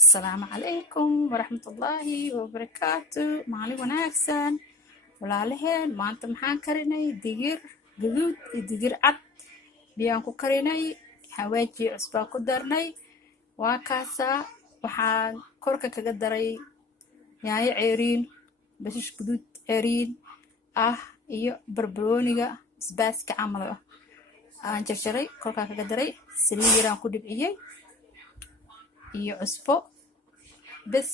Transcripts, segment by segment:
السلام عليكم ورحمة الله وبركاته. مالي وناكسن walaalaheen maanta maxaan karinay digir gaduud iyo digir cad biyaan ku karinay xawaaji cusbaa ku darnay waa kaasa waxaan korka kaga daray yaanyo ceeriin bashash gaduud ceeriin iyo barbarooniga basbaaska camal aan jarjaray korka kaga daray saliid yaraan ku dhibciyay iyo cusbo bas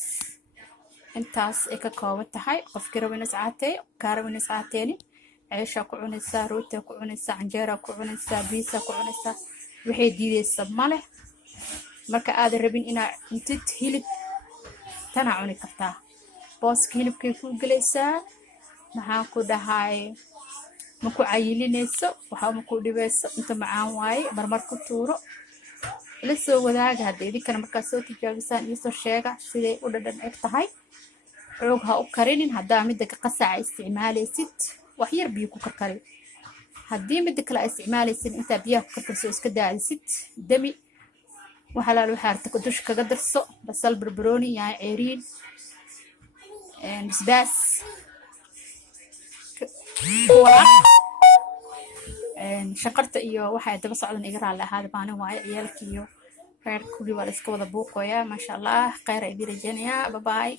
intaas ay ka kooban tahay qofkii rabo inuu iscaatee kaarabo inuu iscaateeni ceesha ku cunaysaa rooti ku cunaysaa canjeera ku cunaysaa biisa ku cunaysaa waxay diidaysa male marka aad rabin inaa intid hilib tana cuni kartaa booska hilibkay ku galaysaa maxaan ku dhahay ma ku cayilinayso waxa ma ku dhibayso inta macaan waaye marmar ku tuuro la soo wadaaga hadii idinkana markaa soo tijaabisaan iyo soo sheega siday u dhadhan eg tahay xoog ha u karinin hadaa midda ka qasaca isticmaalaysid wax yar biyo ku karkari haddii midda kale ay isticmaalaysid intaa biyaha ku karkarso iska daadisid dami waxa la xaarta ku dush kaga darso basal barbarooni yaanyo ceeriin basbaas shaqarta iyo waxa daba socdan iga raali ahaada baanin waaye ciyaalka iyo reer kulli waa la iska wada buuqoyaa maasha Allah khayr ay dirajeenaya bye bye.